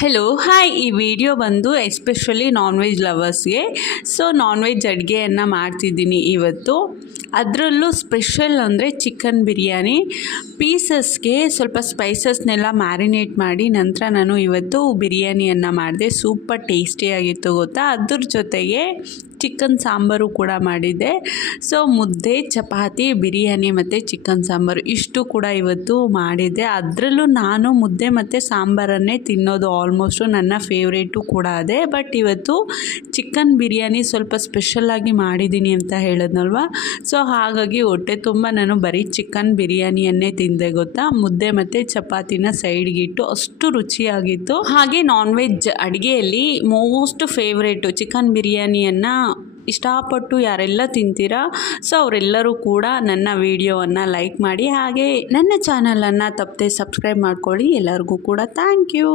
Hello hi, ಈ video ಬಂದು especially non veg ಲವರ್ಸ್ಗೆ. ಸೊ ನಾನ್ ವೆಜ್ ಅಡುಗೆಯನ್ನು ಮಾಡ್ತಿದ್ದೀನಿ ಇವತ್ತು. ಅದರಲ್ಲೂ ಸ್ಪೆಷಲ್ ಅಂದರೆ ಚಿಕನ್ ಬಿರಿಯಾನಿ. ಪೀಸಸ್ಗೆ ಸ್ವಲ್ಪ ಸ್ಪೈಸಸ್ನೆಲ್ಲ ಮ್ಯಾರಿನೇಟ್ ಮಾಡಿ ನಂತರ ನಾನು ಇವತ್ತು ಬಿರಿಯಾನಿಯನ್ನು ಮಾಡಿದೆ. ಸೂಪರ್ ಟೇಸ್ಟಿಯಾಗಿತ್ತು ಗೊತ್ತಾ. ಅದ್ರ ಜೊತೆಗೆ ಚಿಕನ್ ಸಾಂಬಾರು ಕೂಡ ಮಾಡಿದ್ದೆ. ಸೊ ಮುದ್ದೆ, ಚಪಾತಿ, ಬಿರಿಯಾನಿ ಮತ್ತು ಚಿಕನ್ ಸಾಂಬಾರು ಇಷ್ಟು ಕೂಡ ಇವತ್ತು ಮಾಡಿದ್ದೆ. ಅದರಲ್ಲೂ ನಾನು ಮುದ್ದೆ ಮತ್ತು ಸಾಂಬಾರನ್ನೇ ತಿನ್ನೋದು ಆಲ್ಮೋಸ್ಟು, ನನ್ನ ಫೇವ್ರೇಟು ಕೂಡ ಅದೇ. ಬಟ್ ಇವತ್ತು ಚಿಕನ್ ಬಿರಿಯಾನಿ ಸ್ವಲ್ಪ ಸ್ಪೆಷಲ್ಲಾಗಿ ಮಾಡಿದ್ದೀನಿ ಅಂತ ಹೇಳಿದ್ನಲ್ವ. ಸೊ ಹಾಗಾಗಿ ಹೊಟ್ಟೆ ತುಂಬ ನಾನು ಬರೀ ಚಿಕನ್ ಬಿರಿಯಾನಿಯನ್ನೇ ತಿಂದೆ ಗೊತ್ತಾ. ಮುದ್ದೆ ಮತ್ತು ಚಪಾತಿನ ಸೈಡ್ಗಿಟ್ಟು ಅಷ್ಟು ರುಚಿಯಾಗಿತ್ತು. ಹಾಗೆ ನಾನ್ ವೆಜ್ ಅಡುಗೆಯಲ್ಲಿ ಮೋಸ್ಟ್ ಫೇವ್ರೇಟು ಚಿಕನ್ ಬಿರಿಯಾನಿಯನ್ನು ಇಷ್ಟಪಟ್ಟು ಯಾರೆಲ್ಲ ತಿಂತೀರಾ, ಸೊ ಅವರೆಲ್ಲರೂ ಕೂಡ ನನ್ನ ವಿಡಿಯೋವನ್ನು ಲೈಕ್ ಮಾಡಿ, ಹಾಗೆ ನನ್ನ ಚಾನಲನ್ನು ತಪ್ಪದೆ ಸಬ್ಸ್ಕ್ರೈಬ್ ಮಾಡ್ಕೊಳ್ಳಿ. ಎಲ್ಲರಿಗೂ ಕೂಡ ಥ್ಯಾಂಕ್ ಯು.